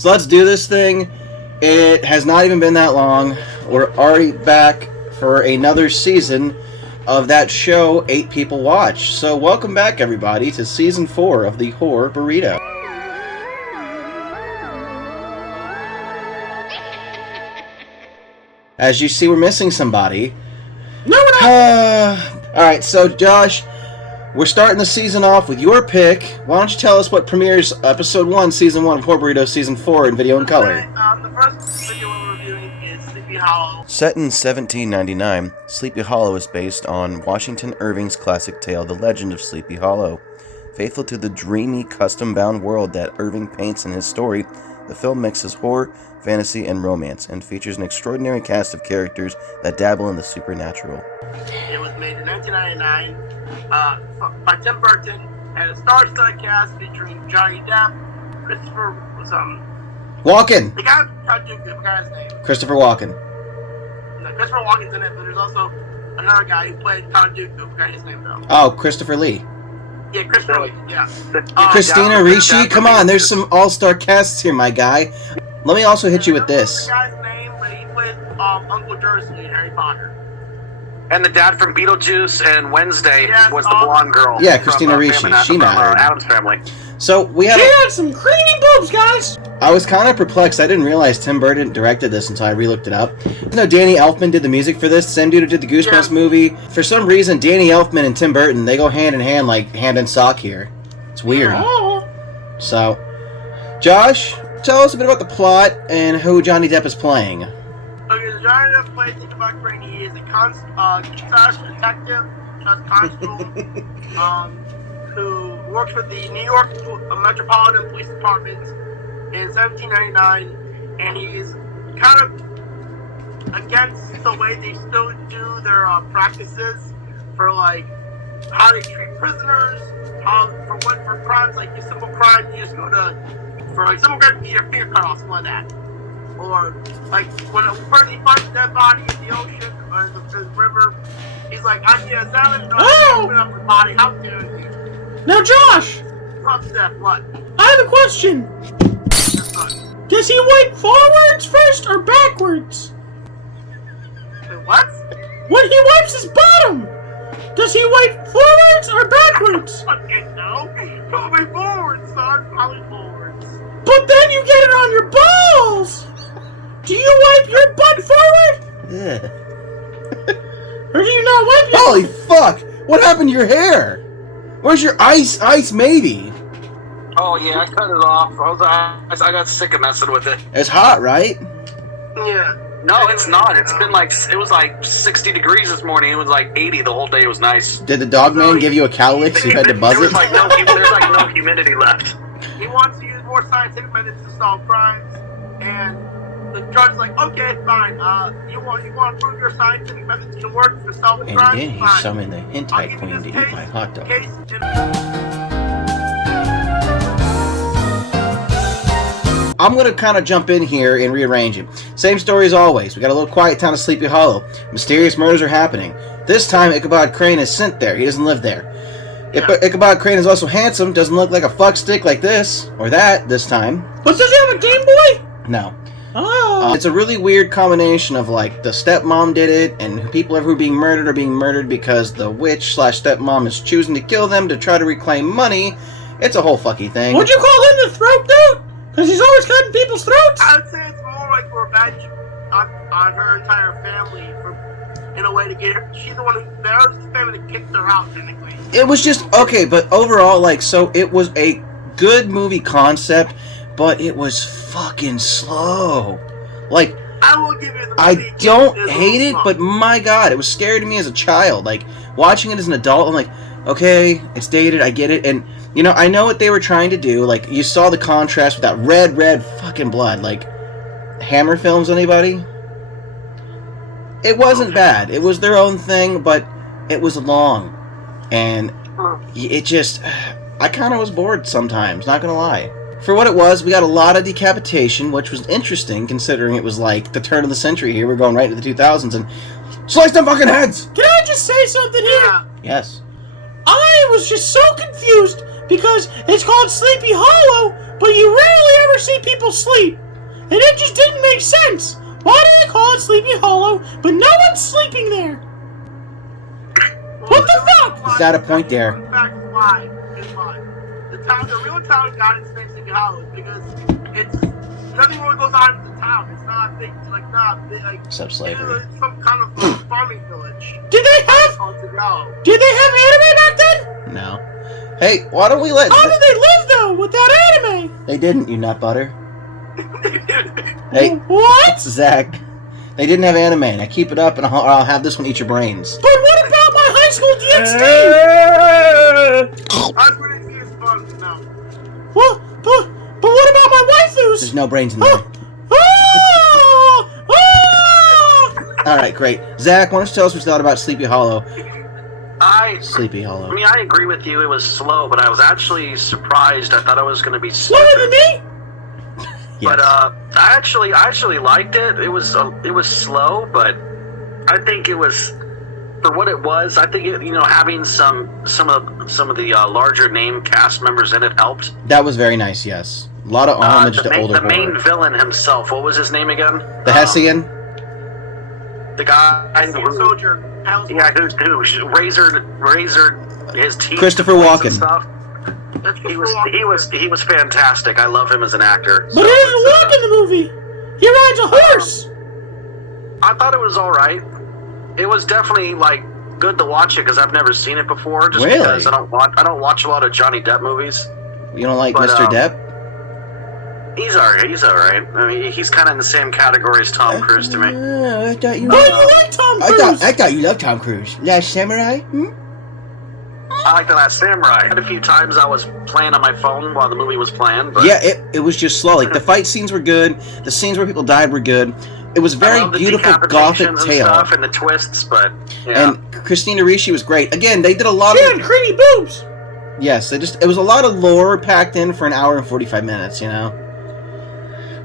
So let's do this thing. It has not even been that long. We're already back for another season of that show 8 People Watch. So welcome back, everybody, to Season 4 of the Horror Burrito. As you see, we're missing somebody. No, we're not! Alright, so Josh, we're starting the season off with your pick. Why don't you tell us what premieres Episode 1, Season 1 of Horror Burrito, Season 4 in video and color? The first video we're reviewing is SleepyHallow. Set in 1799, SleepyHallow is based on Washington Irving's classic tale, The Legend of Sleepy Hollow. Faithful to the dreamy, custom-bound world that Irving paints in his story, the film mixes horror, fantasy, and romance, and features an extraordinary cast of characters that dabble in the supernatural. It was made in 1999 by Timburton, and a star-studded cast featuring Johnny Depp, Christopher Walken! The guy who tried to do the guy's name. Christopher Walken. No, Christopher Walken's in it, but there's also another guy who played Count Dooku. I forgot his name though. Oh, Christopher Lee. Yeah, Christopher Lee. Yeah. Christina Ricci? Come on, there's some all-star casts here, my guy. Let me also hit you with this. The guy's name, but he played Uncle Dursley in Harry Potter. And the dad from Beetlejuice and Wednesday was the blonde girl. Yeah, Christina Ricci. She mattered. Adam's Family. So we had. She had some creamy boobs, guys. I was kind of perplexed. I didn't realize Tim Burton directed this until I re-looked it up. No, Danny Elfman did the music for this. Same dude who did the Goosebumps movie. For some reason, Danny Elfman and Tim Burton, they go hand in hand, like hand in sock here. It's weird. Oh. So, Josh, tell us a bit about the plot and who Johnny Depp is playing. Okay, so Johnny Depp plays Ichabod Crane. He is a detective, constable, who works for the New York Metropolitan Police Department in 1799, and he's kind of against the way they still do their practices for like how they treat prisoners, for crimes like simple crimes you just go to for like simple crimes you get your finger cut off, something like that. Or, like, when a person finds a dead body in the ocean or in the river, he's like, I need a salad, open up the body, how dare you? Now, Josh! Rough step, what? I have a question. Does he wipe forwards first or backwards? What? When he wipes his bottom, does he wipe forwards or backwards? Okay, no. Probably forwards, son. Probably forwards. But then you get it on your balls! Do you wipe your butt forward? Yeah. Or do you not wipe your... Holy fuck! What happened to your hair? Where's your ice maybe? Oh yeah, I cut it off. I got sick of messing with it. It's hot, right? Yeah. No, it's not. It was like 60 degrees this morning. It was like 80 the whole day. It was nice. Did the dog man give you a cow lick so you had to buzz There's it? like no humidity left. He wants to use more scientific methods to solve crimes, and the judge's like, okay, fine. You want to prove your scientific methods can work for solving And crimes? then he Fine. summoned the I'll hentai give you queen this to eat case- my hot dog. case I'm going to kind of jump in here and rearrange it. Same story as always. We got a little quiet town of Sleepy Hollow. Mysterious murders are happening. This time, Ichabod Crane is sent there. He doesn't live there. Yeah. Ichabod Crane is also handsome. Doesn't look like a fuckstick like this. Or that, this time. But does he have a Game Boy? No. Oh. It's a really weird combination of, like, the stepmom did it, and people who are being murdered because the witch/stepmom is choosing to kill them to try to reclaim money. It's a whole fucky thing. Would you call him the throat dude? Because he's always cutting people's throats? I would say it's more like revenge on her entire family in a way to get her. She's the one who, there's the family that kicked her out, technically. It was just, okay, but overall, like, so it was a good movie concept, but it was fucking slow. Like, I will give you the movie. I don't is hate it, slow. but my god, it was scary to me as a child. Like, watching it as an adult, I'm like, okay, it's dated, I get it, and, you know, I know what they were trying to do. Like, you saw the contrast with that red fucking blood. Like, Hammer Films, anybody? It wasn't bad. It was their own thing, but it was long. And it just... I kind of was bored sometimes, not gonna lie. For what it was, we got a lot of decapitation, which was interesting, considering it was like the turn of the century here. We're going right into the 2000s, and slice them fucking heads! Can I just say something here? Yeah. Yes. I was just so confused because it's called Sleepy Hollow, but you rarely ever see people sleep. And it just didn't make sense. Why do they call it Sleepy Hollow, but no one's sleeping there? What the fuck? Is that a point there? In fact, it's live. It's live. The real town got its name Sleepy Hollow because it's nothing really goes on in the town. It's not big, Except slavery. It's some kind of farming village. Did they have anime back then? No. Hey, why don't we let... How did they live, though, without anime? They didn't, you nut butter. Hey, what? Zach. They didn't have anime. Now keep it up, and I'll have this one eat your brains. But what about my high school DxD? I wouldn't see this fun, no. What? But what about my waifus? There's no brains in there. Alright, great. Zach, why don't you tell us what you thought about Sleepy Hollow? Sleepy Hollow. I mean, I agree with you. It was slow, but I was actually surprised. I thought it was going to be slower than me. Yes. But I actually liked it. It was slow, but I think it was for what it was. I think it, having some of the larger name cast members in it helped. That was very nice. Yes, a lot of homage to older. The main villain himself. What was his name again? The Hessian. The guy who soldier. Yeah, who razored his teeth. Christopher Walken. He was fantastic. I love him as an actor. But he doesn't walk in the movie. He rides a horse. I thought it was all right. It was definitely good to watch it because I've never seen it before. Just really? Because I don't watch a lot of Johnny Depp movies. You don't like Mr. Depp? He's alright. I mean, he's kind of in the same category as Tom Cruise to me. I thought you. Oh, you like Tom Cruise? I thought you loved Tom Cruise. Last Samurai? I like The Last Samurai. A few times I was playing on my phone while the movie was playing. But... Yeah, it was just slow. Like the fight scenes were good. The scenes where people died were good. It was very beautiful gothic tale. Stuff and the twists, but and Christina Ricci was great. Again, they did a lot of. She had pretty boobs. Yes, it was a lot of lore packed in for an hour and 45 minutes.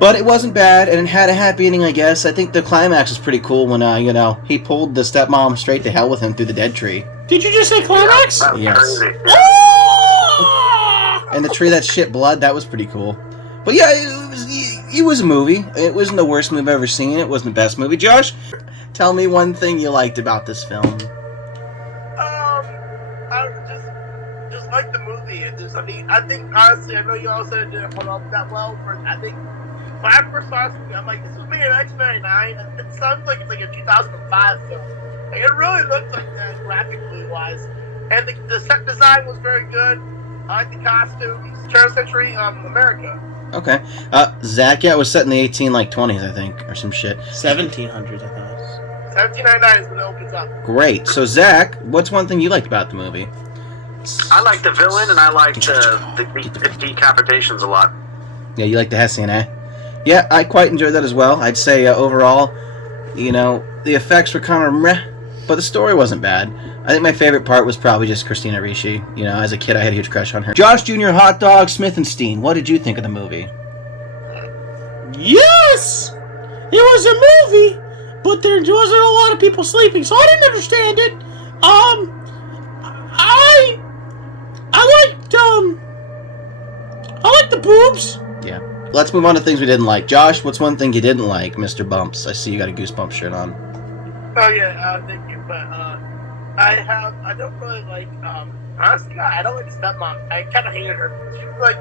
But it wasn't bad, and it had a happy ending, I guess. I think the climax was pretty cool when, he pulled the stepmom straight to hell with him through the dead tree. Did you just say climax? Yeah, yes. Crazy. And the tree that shit blood, that was pretty cool. But yeah, it was a movie. It wasn't the worst movie I've ever seen. It wasn't the best movie. Josh, tell me one thing you liked about this film. I just like the movie. I think, honestly, I know you all said it didn't hold up that well, but I think when I first saw this movie, I'm like, this was made in 1999, and it sounds like it's like a 2005 film. Like, it really looks like that graphically wise, and the set design was very good. I like the costumes. Turn century America. Okay. Zach, yeah, it was set in the 1820s, I think, or some shit. 1700s, I thought. 1799 is when it opens up. Great. So, Zach, what's one thing you liked about the movie? I like the villain, and I like the decapitations a lot. Yeah, you like the Hessian, eh? Yeah, I quite enjoyed that as well. I'd say overall, the effects were kind of meh, but the story wasn't bad. I think my favorite part was probably just Christina Ricci. As a kid, I had a huge crush on her. Josh Jr. Hot Dog Smithenstein, what did you think of the movie? Yes! It was a movie, but there wasn't a lot of people sleeping, so I didn't understand it. I liked the boobs. Yeah. Let's move on to things we didn't like. Josh, what's one thing you didn't like, Mr. Bumps? I see you got a Goosebumps shirt on. Oh yeah, thank you, but I don't really like, honestly, I don't like the stepmom. I kind of hated her. She was like,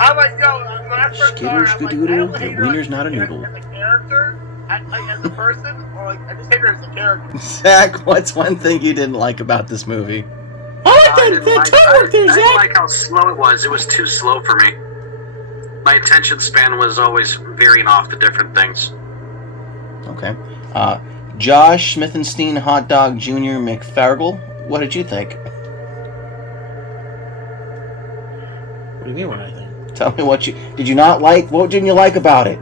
I'm like, yo, when I first saw her, I'm like, I don't hate her wiener's not a noodle. As a character, as a person, or like, I just hate her as a character. Zach, what's one thing you didn't like about this movie? I like that tongue work there, Zach. I didn't like how slow it was. It was too slow for me. My attention span was always veering off to different things. Okay. Josh Smithenstein Hot Dog Jr. McFargle, what did you think? What do you mean what I think? Tell me what did you not like? What didn't you like about it?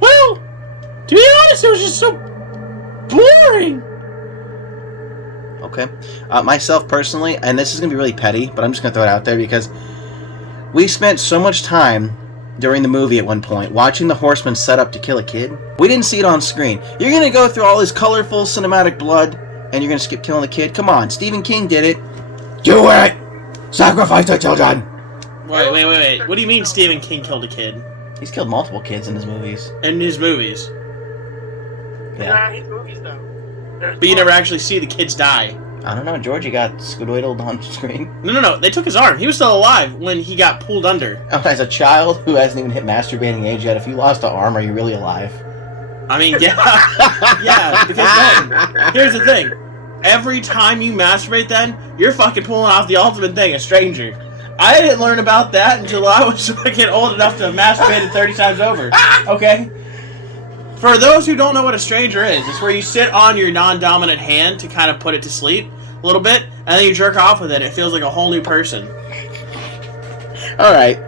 Well, to be honest, it was just so boring. Okay. Myself personally, and this is going to be really petty, but I'm just going to throw it out there because we spent so much time during the movie at one point watching the Horseman set up to kill a kid. We didn't see it on screen. You're going to go through all this colorful cinematic blood and you're gonna skip killing the kid? Come on, Stephen King did it. Do it! Sacrifice the children! Wait. What do you mean Stephen King killed a kid? He's killed multiple kids in his movies. In his movies. Yeah. His movies, though. But you never actually see the kids die. I don't know, Georgie got skedoodled on screen. No. They took his arm. He was still alive when he got pulled under. Oh, as a child who hasn't even hit masturbating age yet, if you lost an arm, are you really alive? I mean, yeah. Yeah, because here's the thing. Every time you masturbate then, you're fucking pulling off the ultimate thing, a stranger. I didn't learn about that until I was fucking old enough to have masturbated 30 times over. Okay? For those who don't know what a stranger is, it's where you sit on your non-dominant hand to kind of put it to sleep a little bit, and then you jerk off with it. It feels like a whole new person. Alright,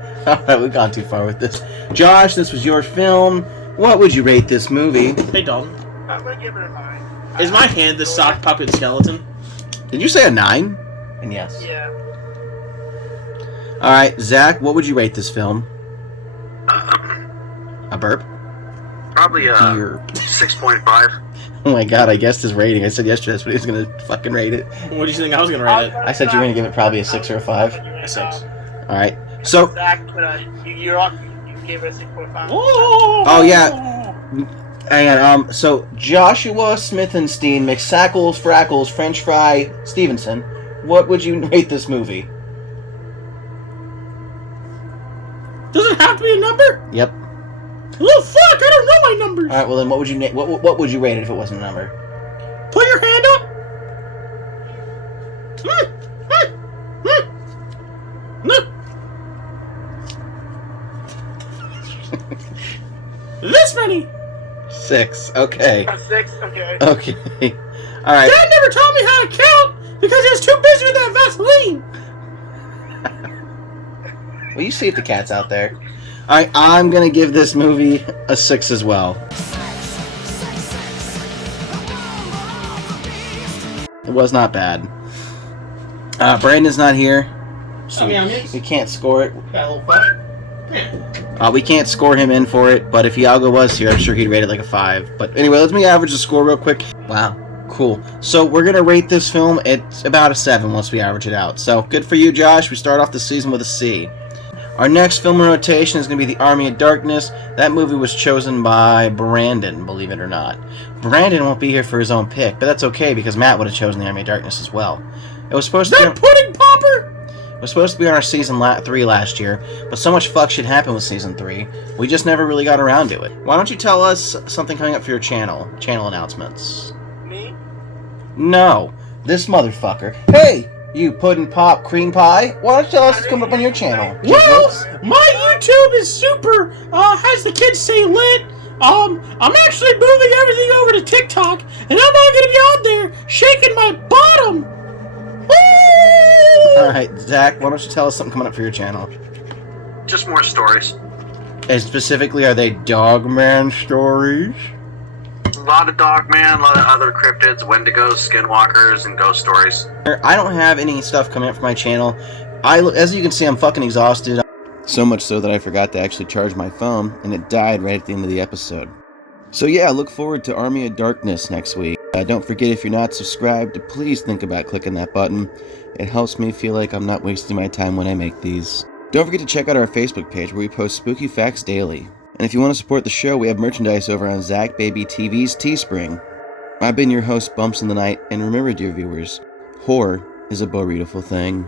we've gone too far with this. Josh, this was your film. What would you rate this movie? Hey, Dalton. I'm gonna give it a 9. Is my hand the sock puppet skeleton? Did you say a 9? And yes. Yeah. Alright, Zach, what would you rate this film? A burp? Probably Dear. 6.5. Oh my god, I guessed his rating. I said yesterday that's what he was gonna fucking rate it. What do you think I was going to rate it? I said you were gonna give it probably a 6 or a 5. A 6. Alright, so... Zach, you're up. You gave it a 6.5. Oh, yeah. Hang on, so Joshua Smithenstein, McSackles, Frackles, French Fry, Stevenson, what would you rate this movie? Does it have to be a number? Yep. Well, fuck, I don't know my numbers. Alright, well then what would you what would you rate it if it wasn't a number? Put your hand up. This many. 6, okay. A 6, okay. Okay. Alright. Dad never taught me how to count because he was too busy with that Vaseline. Well, you see if the cat's out there. Alright, I'm gonna give this movie a 6 as well. It was not bad. Brandon's not here, so we can't score it. Got a little butt. We can't score him in for it, but if Iago was here, I'm sure he'd rate it like a 5. But anyway, let me average the score real quick. Wow, cool. So we're going to rate this film at about a 7 once we average it out. So good for you, Josh. We start off the season with a C. Our next film in rotation is going to be The Army of Darkness. That movie was chosen by Brandon, believe it or not. Brandon won't be here for his own pick, but that's okay because Matt would have chosen The Army of Darkness as well. It was supposed to be... pudding popper! It was supposed to be on our season 3 last year, but so much fuck shit happened with season 3, we just never really got around to it. Why don't you tell us something coming up for your channel announcements? Me? No, this motherfucker. Hey, you pudding pop cream pie, why don't you tell us what's coming up on your channel? Well, my YouTube is super, as the kids say, lit. I'm actually moving everything over to TikTok, and I'm not gonna be out there shaking my bottom. Alright, Zach, why don't you tell us something coming up for your channel? Just more stories. And specifically, are they Dogman stories? A lot of Dogman, a lot of other cryptids, Wendigos, Skinwalkers, and ghost stories. I don't have any stuff coming up for my channel. As you can see, I'm fucking exhausted. So much so that I forgot to actually charge my phone, and it died right at the end of the episode. So yeah, look forward to Army of Darkness next week. Don't forget, if you're not subscribed, to please think about clicking that button. It helps me feel like I'm not wasting my time when I make these. Don't forget to check out our Facebook page where we post spooky facts daily. And if you want to support the show, we have merchandise over on Zach Baby TV's Teespring. I've been your host, Bumps in the Night, and remember, dear viewers, horror is a beautiful thing.